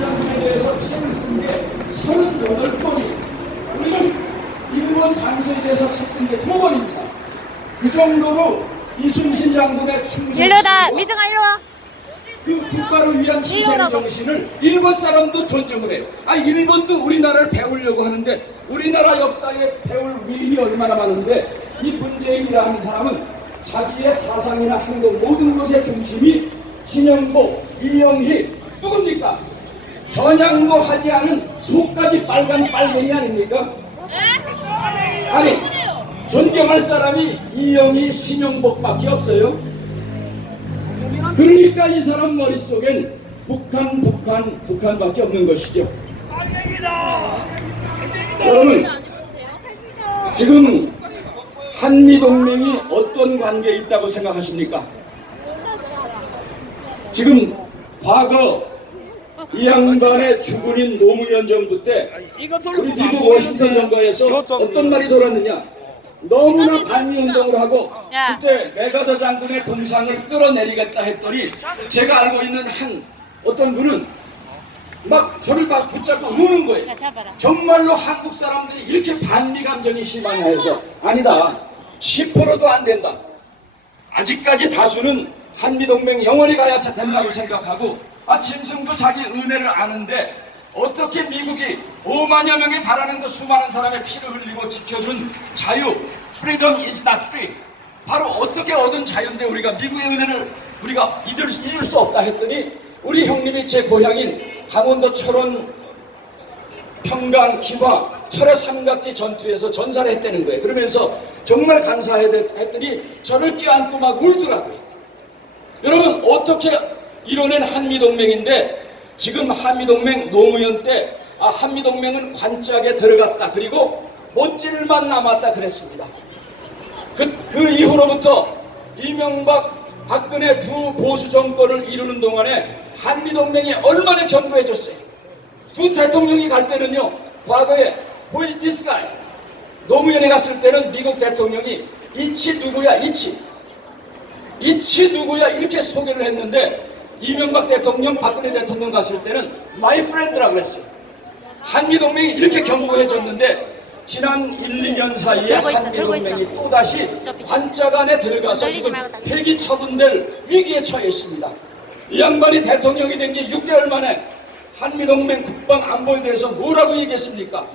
장군에 대해서 책을 쓴 게 38권이에요. 우리는 일본 장소에 대해서 책 쓴 게 2권입니다. 그 정도로 이순신 장군의 충성. 일로다. 미정아 일로 와. 그 국가를 위한 희생 정신을 일본 사람도 존중을 해요. 일본도 우리나라를 배우려고 하는데 우리나라 역사에 배울 위인이 얼마나 많은데 이 문재인이라는 사람은 자기의 사상이나 행동 모든 것의 중심이 신영복, 이영희 누굽니까? 전향도 하지 않은 속까지 빨간 빨갱이 아닙니까? 아니 존경할 사람이 이영희, 신영복밖에 없어요. 그러니까 이 사람 머릿속엔 북한밖에 없는 것이죠. 여러분, 지금 한미동맹이 어떤 관계에 있다고 생각하십니까? 지금 과거 이 양반의 주군인 노무현 정부 때 우리 미국 워싱턴 정부에서 어떤 말이 돌았느냐? 너무나 반미운동을 하고 그때 메가더 장군의 동상을 끌어내리겠다 했더니 제가 알고 있는 어떤 분은 막 저를 막 붙잡고 우는 거예요. 정말로 한국 사람들이 이렇게 반미 감정이 심하냐 해서 아니다. 10%도 안 된다. 아직까지 다수는 한미동맹 영원히 가야 된다고 생각하고 짐승도 자기 은혜를 아는데 어떻게 미국이 5만여 명에 달하는 그 수많은 사람의 피를 흘리고 지켜준 자유, freedom is not free. 바로 어떻게 얻은 자유인데 우리가 미국의 은혜를 우리가 잊을 수 없다 했더니 우리 형님이 제 고향인 강원도 철원, 평강, 기화, 철의 삼각지 전투에서 전사를 했다는 거예요. 그러면서 정말 감사해 했더니 저를 껴안고 막 울더라고요. 여러분 어떻게 이뤄낸 한미동맹인데 지금 한미동맹 노무현 때 한미동맹은 관짝에 들어갔다. 그리고 못질만 남았다 그랬습니다. 그 이후로부터 이명박, 박근혜 두 보수 정권을 이루는 동안에 한미동맹이 얼마나 견고해졌어요. 두 대통령이 갈 때는요. 과거에 Who is this guy? 노무현이 갔을 때는 미국 대통령이 이치 누구야 이치 누구야 이렇게 소개를 했는데 이명박 대통령, 박근혜 대통령 갔을 때는 my friend라고 그랬어요. 한미동맹이 이렇게 견고해졌는데 지난 1, 2년 사이에 한미동맹이 또다시 관짝 안에 들어가서 지금 폐기 처분될 위기에 처해 있습니다. 이 양반이 대통령이 된 지 6개월 만에 한미동맹 국방안보에 대해서 뭐라고 얘기했습니까?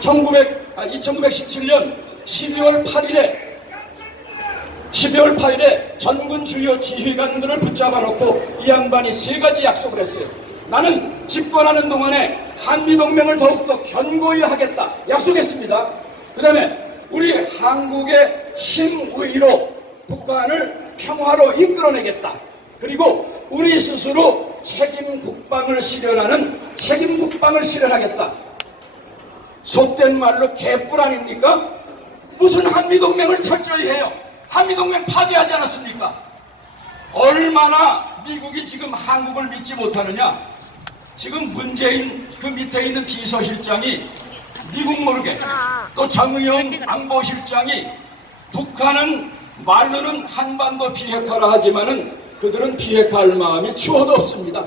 1917년 12월 8일에 전군 주요 지휘관들을 붙잡아 놓고 이 양반이 3가지 약속을 했어요. 나는 집권하는 동안에 한미동맹을 더욱더 견고히 하겠다 약속했습니다. 그 다음에 우리 한국의 힘의로 북한을 평화로 이끌어내겠다. 그리고 우리 스스로 책임 국방을 실현하겠다. 속된 말로 개뿔 아닙니까? 무슨 한미동맹을 철저히 해요. 한미동맹 파괴하지 않았습니까? 얼마나 미국이 지금 한국을 믿지 못하느냐. 지금 문재인 그 밑에 있는 비서실장이 미국 모르게 또 정의용 안보실장이 북한은 말로는 한반도 비핵화라 하지만은 그들은 비핵화할 마음이 추호도 없습니다.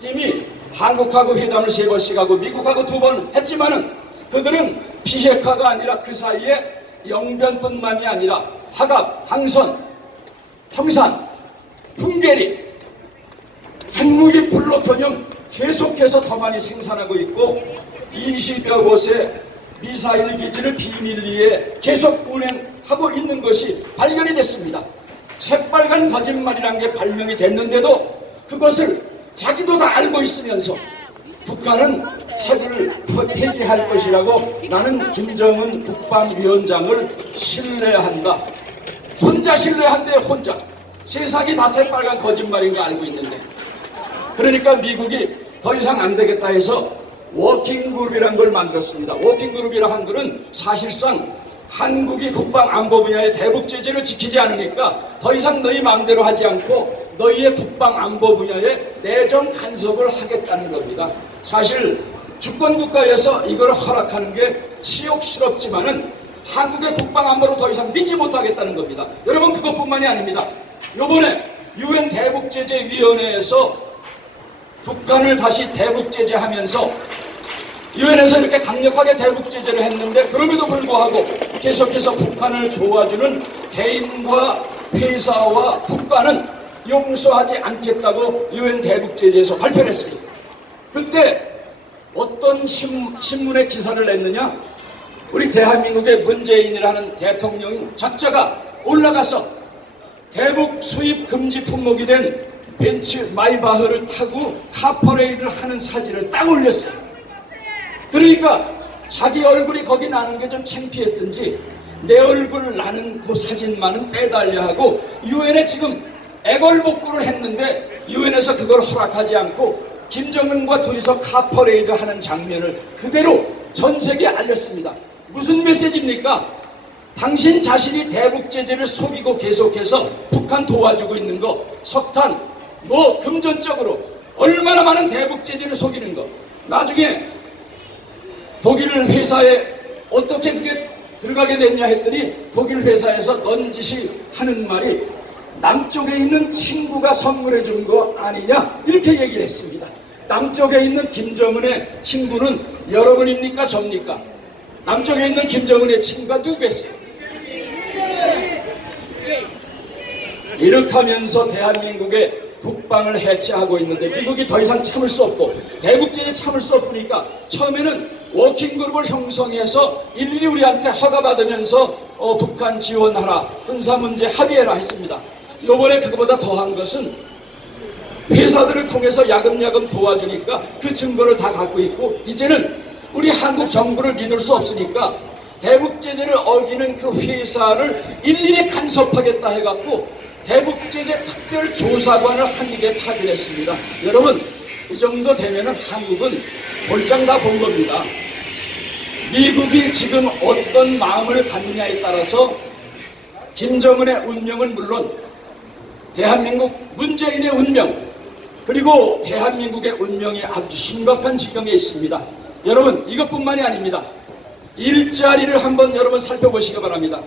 이미 한국하고 회담을 3번씩 하고 미국하고 2번 했지만은 그들은 비핵화가 아니라 그 사이에 영변뿐만이 아니라 화갑, 항선, 평산, 풍계리, 핵무기 플루토늄 계속해서 더 많이 생산하고 있고 20여 곳의 미사일 기지를 비밀리에 계속 운행하고 있는 것이 발견이 됐습니다. 새빨간 거짓말이라는 게 발명이 됐는데도 그것을 자기도 다 알고 있으면서 북한은 핵을 폐기할 것이라고 나는 김정은 국방위원장을 신뢰한다. 혼자 신뢰한대 혼자. 세상이 다 새빨간 거짓말인 거 알고 있는데. 그러니까 미국이 더 이상 안 되겠다 해서 워킹그룹이라는 걸 만들었습니다. 워킹그룹이라 한 것은 사실상 한국이 국방안보 분야의 대북 제재를 지키지 않으니까 더 이상 너희 마음대로 하지 않고 너희의 국방안보 분야에 내정 간섭을 하겠다는 겁니다. 사실 주권국가에서 이걸 허락하는 게 치욕스럽지만은 한국의 국방안보를 더 이상 믿지 못하겠다는 겁니다. 여러분 그것뿐만이 아닙니다. 요번에 UN 대북제재위원회에서 북한을 다시 대북 제재하면서 유엔에서 이렇게 강력하게 대북 제재를 했는데 그럼에도 불구하고 계속해서 북한을 도와주는 개인과 회사와 국가는 용서하지 않겠다고 유엔 대북 제재에서 발표를 했어요. 그때 어떤 신문에 기사를 냈느냐? 우리 대한민국의 문재인이라는 대통령 작자가 올라가서 대북 수입 금지 품목이 된 벤츠 마이바흐를 타고 카퍼레이드를 하는 사진을 딱 올렸어요. 그러니까 자기 얼굴이 거기 나는 게 좀 창피했던지 내 얼굴 나는 그 사진만은 빼달려 하고 유엔에 지금 애걸복구를 했는데 유엔에서 그걸 허락하지 않고 김정은과 둘이서 카퍼레이드 하는 장면을 그대로 전 세계에 알렸습니다. 무슨 메시지입니까? 당신 자신이 대북 제재를 속이고 계속해서 북한 도와주고 있는 거, 석탄, 금전적으로 얼마나 많은 대북 제재를 속이는 거. 나중에 독일 회사에 어떻게 그게 들어가게 됐냐 했더니 독일 회사에서 넌지시 하는 말이 남쪽에 있는 친구가 선물해 준 거 아니냐 이렇게 얘기를 했습니다. 남쪽에 있는 김정은의 친구는 여러분입니까 접니까? 남쪽에 있는 김정은의 친구가 누구겠어요? 이렇게 하면서 대한민국의 북방을 해체하고 있는데 미국이 더 이상 참을 수 없고 대북제재 참을 수 없으니까 처음에는 워킹그룹을 형성해서 일일이 우리한테 허가받으면서 북한 지원하라, 군사문제 합의해라 했습니다. 이번에 그거보다 더한 것은 회사들을 통해서 야금야금 도와주니까 그 증거를 다 갖고 있고 이제는 우리 한국 정부를 믿을 수 없으니까 대북제재를 어기는 그 회사를 일일이 간섭하겠다 해갖고 대북제재 특별조사관을 한국에 파견했습니다. 여러분 이 정도 되면은 한국은 볼장 다 본 겁니다. 미국이 지금 어떤 마음을 갖느냐에 따라서 김정은의 운명은 물론 대한민국 문재인의 운명 그리고 대한민국의 운명이 아주 심각한 지경에 있습니다. 여러분 이것뿐만이 아닙니다. 일자리를 한번 여러분 살펴보시기 바랍니다.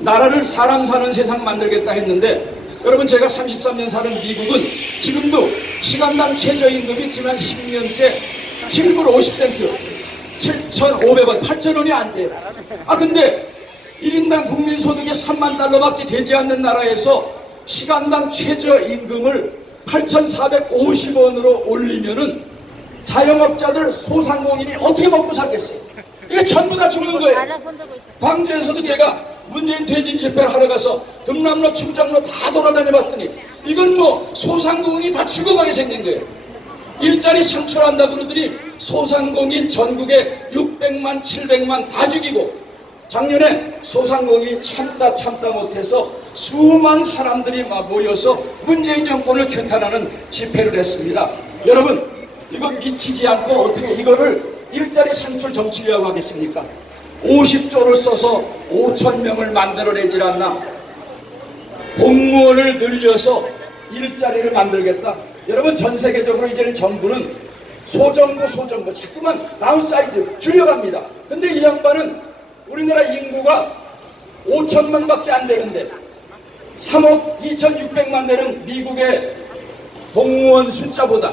나라를 사람 사는 세상 만들겠다 했는데 여러분 제가 33년 사는 미국은 지금도 시간당 최저임금이 지난 10년째 7불 50센트 7,500원 8,000원이 안 돼요. 근데 1인당 국민소득이 3만 달러밖에 되지 않는 나라에서 시간당 최저임금을 8,450원으로 올리면은 자영업자들 소상공인이 어떻게 먹고 살겠어요? 이게 전부 다 죽는 거예요. 광주에서도 제가 문재인 퇴진 집회를 하러 가서 금남로 충장로 다 돌아다녀 봤더니 이건 소상공인이 다 죽어가게 생긴 거예요. 일자리 창출한다 그러더니 소상공인 전국에 600만 700만 다 죽이고 작년에 소상공인이 참다 못해서 수만 사람들이 모여서 문재인 정권을 규탄하는 집회를 했습니다. 여러분 이거 미치지 않고 어떻게 이거를 일자리 창출 정치라고 하겠습니까? 50조를 써서 5,000명을 만들어내질 않나? 공무원을 늘려서 일자리를 만들겠다. 여러분 전 세계적으로 이제는 정부는 소정부 자꾸만 다운사이즈 줄여갑니다. 근데 이 양반은 우리나라 인구가 5천만밖에 안 되는데 3억 2,600만 되는 미국의 공무원 숫자보다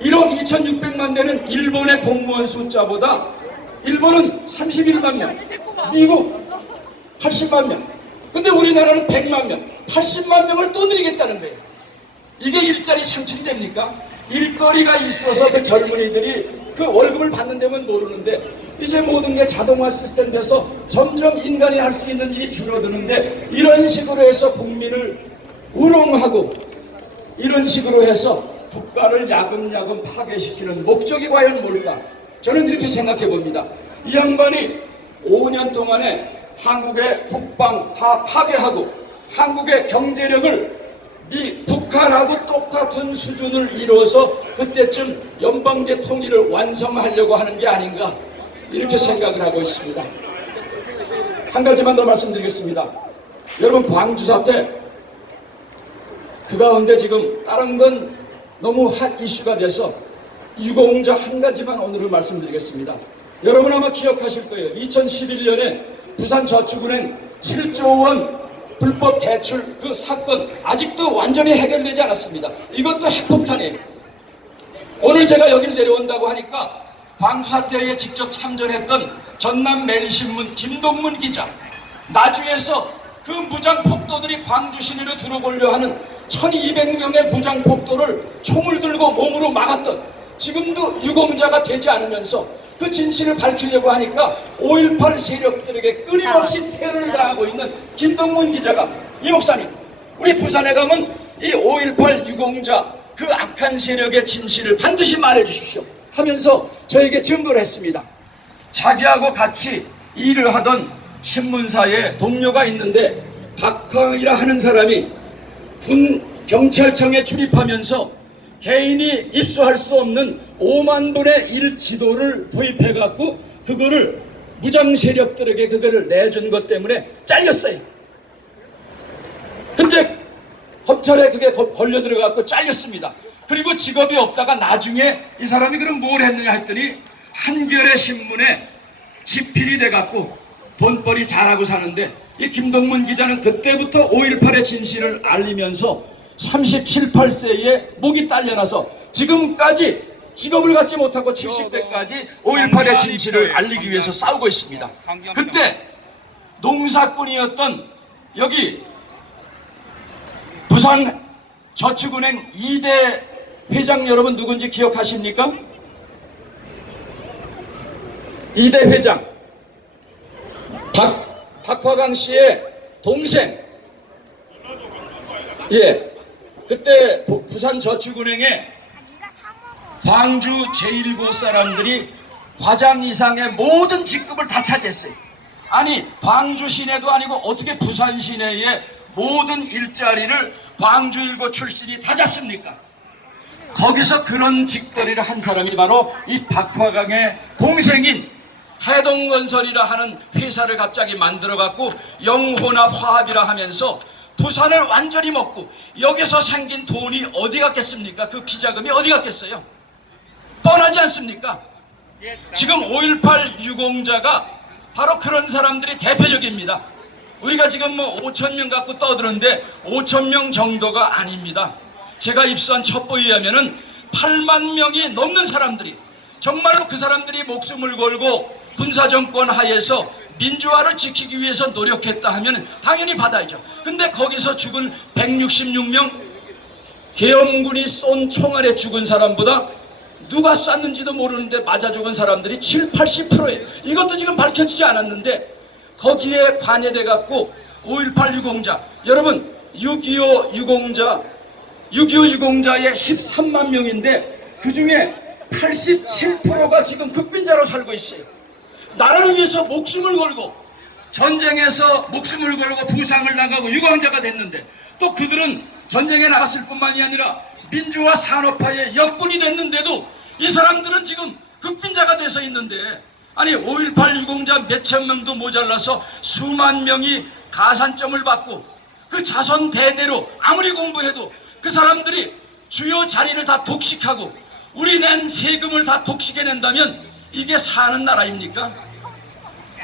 1억 2,600만 되는 일본의 공무원 숫자보다 일본은 31만 명, 미국 80만 명. 근데 우리나라는 100만 명, 80만 명을 또 늘리겠다는 거예요. 이게 일자리 창출이 됩니까? 일거리가 있어서 그 젊은이들이 그 월급을 받는 데면 모르는데 이제 모든 게 자동화 시스템 돼서 점점 인간이 할 수 있는 일이 줄어드는데 이런 식으로 해서 국민을 우롱하고 이런 식으로 해서 국가를 야금야금 파괴시키는 목적이 과연 뭘까? 저는 이렇게 생각해 봅니다. 이 양반이 5년 동안에 한국의 국방 다 파괴하고 한국의 경제력을 북한하고 똑같은 수준을 이루어서 그때쯤 연방제 통일을 완성하려고 하는 게 아닌가 이렇게 생각을 하고 있습니다. 한 가지만 더 말씀드리겠습니다. 여러분 광주 사태 그 가운데 지금 다른 건 너무 핫 이슈가 돼서 유공자 한 가지만 오늘은 말씀드리겠습니다. 여러분 아마 기억하실 거예요. 2011년에 부산저축은행 7조 원 불법 대출 그 사건 아직도 완전히 해결되지 않았습니다. 이것도 핵폭탄이에요. 오늘 제가 여기를 내려온다고 하니까 광주 사태에 직접 참전했던 전남 매일신문 김동문 기자, 나주에서 그 무장폭도들이 광주 시내로 들어오려 하는 1200명의 무장폭도를 총을 들고 몸으로 막았던, 지금도 유공자가 되지 않으면서 그 진실을 밝히려고 하니까 5.18 세력들에게 끊임없이 테러를 당하고 있는 김동문 기자가, 이 목사님, 우리 부산에 가면 이 5.18 유공자 그 악한 세력의 진실을 반드시 말해주십시오 하면서 저에게 증거를 했습니다. 자기하고 같이 일을 하던 신문사에 동료가 있는데 박황이라 하는 사람이 군 경찰청에 출입하면서 개인이 입수할 수 없는 5만 분의 1 지도를 구입해갖고 그거를 무장 세력들에게 그거를 내준 것 때문에 잘렸어요. 근데 검찰에 그게 걸려 들어가고 잘렸습니다. 그리고 직업이 없다가 나중에 이 사람이 그럼 뭘 했느냐 했더니 한겨레 신문에 집필이 돼갖고 돈벌이 잘하고 사는데, 이 김동문 기자는 그때부터 5.18의 진실을 알리면서 37, 8세에 목이 딸려나서 지금까지 직업을 갖지 못하고 70대까지 5.18의 진실을 알리기 위해서 싸우고 있습니다. 그때 농사꾼이었던 여기 부산 저축은행 2대 회장 여러분 누군지 기억하십니까? 2대 회장 박화강 씨의 동생. 예, 그때 부산 저축은행에 광주 제1고 사람들이 과장 이상의 모든 직급을 다 차지했어요. 아니, 광주 시내도 아니고 어떻게 부산 시내의 모든 일자리를 광주 1고 출신이 다 잡습니까? 거기서 그런 직거리를 한 사람이 바로 이 박화강의 동생인 해동건설이라 하는 회사를 갑자기 만들어갖고 영혼합 화합이라 하면서 부산을 완전히 먹고, 여기서 생긴 돈이 어디 갔겠습니까? 그 비자금이 어디 갔겠어요? 뻔하지 않습니까? 지금 5.18 유공자가 바로 그런 사람들이 대표적입니다. 우리가 지금 뭐 5,000명 갖고 떠드는데 5,000명 정도가 아닙니다. 제가 입수한 첩보에 의하면은 8만 명이 넘는 사람들이, 정말로 그 사람들이 목숨을 걸고 군사정권 하에서 민주화를 지키기 위해서 노력했다 하면 당연히 받아야죠. 근데 거기서 죽은 166명, 계엄군이 쏜 총알에 죽은 사람보다 누가 쐈는지도 모르는데 맞아 죽은 사람들이 7, 80%예요. 이것도 지금 밝혀지지 않았는데 거기에 관여돼 갖고 5.18 유공자, 여러분 6.25 유공자, 6.25 유공자의 13만 명인데 그 중에 87%가 지금 극빈자로 살고 있어요. 나라를 위해서 목숨을 걸고 전쟁에서 목숨을 걸고 부상을 당하고 유공자가 됐는데, 또 그들은 전쟁에 나갔을 뿐만이 아니라 민주화 산업화에 역군이 됐는데도 이 사람들은 지금 극빈자가 돼서 있는데, 아니 5.18 유공자 몇천 명도 모자라서 수만 명이 가산점을 받고 그 자손 대대로 아무리 공부해도 그 사람들이 주요 자리를 다 독식하고 우리 낸 세금을 다 독식해낸다면 이게 사는 나라입니까?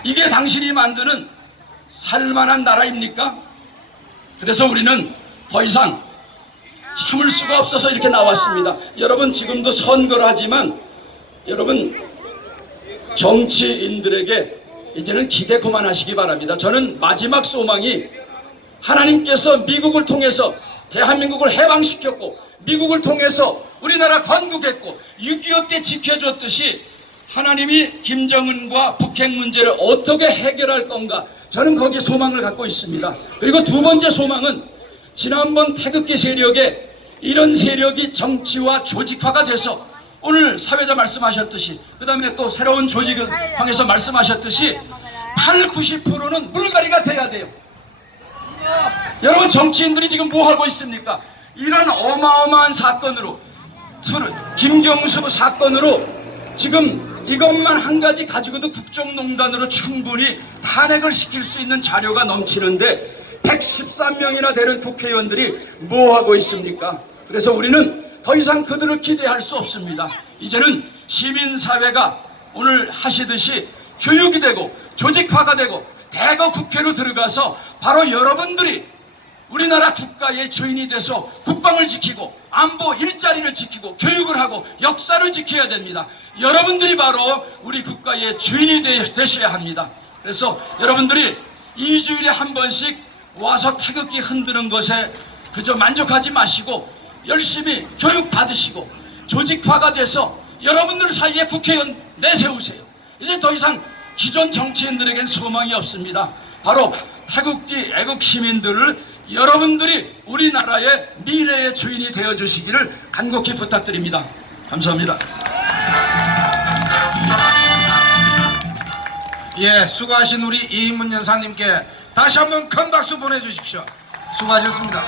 이게 당신이 만드는 살만한 나라입니까? 그래서 우리는 더 이상 참을 수가 없어서 이렇게 나왔습니다. 여러분 지금도 선거를 하지만 여러분 정치인들에게 이제는 기대 그만하시기 바랍니다. 저는 마지막 소망이 하나님께서 미국을 통해서 대한민국을 해방시켰고 미국을 통해서 우리나라 건국했고 6.25 때 지켜줬듯이 하나님이 김정은과 북핵 문제를 어떻게 해결할 건가, 저는 거기에 소망을 갖고 있습니다. 그리고 두 번째 소망은 지난번 태극기 세력에 이런 세력이 정치와 조직화가 돼서 오늘 사회자 말씀하셨듯이 그 다음에 또 새로운 조직을 통해서 말씀하셨듯이 8, 90%는 물갈이가 돼야 돼요. 여러분 정치인들이 지금 뭐 하고 있습니까? 이런 어마어마한 사건으로, 김경수 사건으로 지금 이것만 한 가지 가지고도 국정농단으로 충분히 탄핵을 시킬 수 있는 자료가 넘치는데 113명이나 되는 국회의원들이 뭐 하고 있습니까? 그래서 우리는 더 이상 그들을 기대할 수 없습니다. 이제는 시민사회가 오늘 하시듯이 교육이 되고 조직화가 되고 대거 국회로 들어가서 바로 여러분들이 우리나라 국가의 주인이 돼서 국방을 지키고 안보 일자리를 지키고 교육을 하고 역사를 지켜야 됩니다. 여러분들이 바로 우리 국가의 주인이 되셔야 합니다. 그래서 여러분들이 2주일에 한 번씩 와서 태극기 흔드는 것에 그저 만족하지 마시고 열심히 교육 받으시고 조직화가 돼서 여러분들 사이에 국회의원 내세우세요. 이제 더 이상 기존 정치인들에겐 소망이 없습니다. 바로 태극기 애국 시민들을 여러분들이 우리나라의 미래의 주인이 되어주시기를 간곡히 부탁드립니다. 감사합니다. 예, 수고하신 우리 이인문 여사님께 다시 한번 큰 박수 보내주십시오. 수고하셨습니다.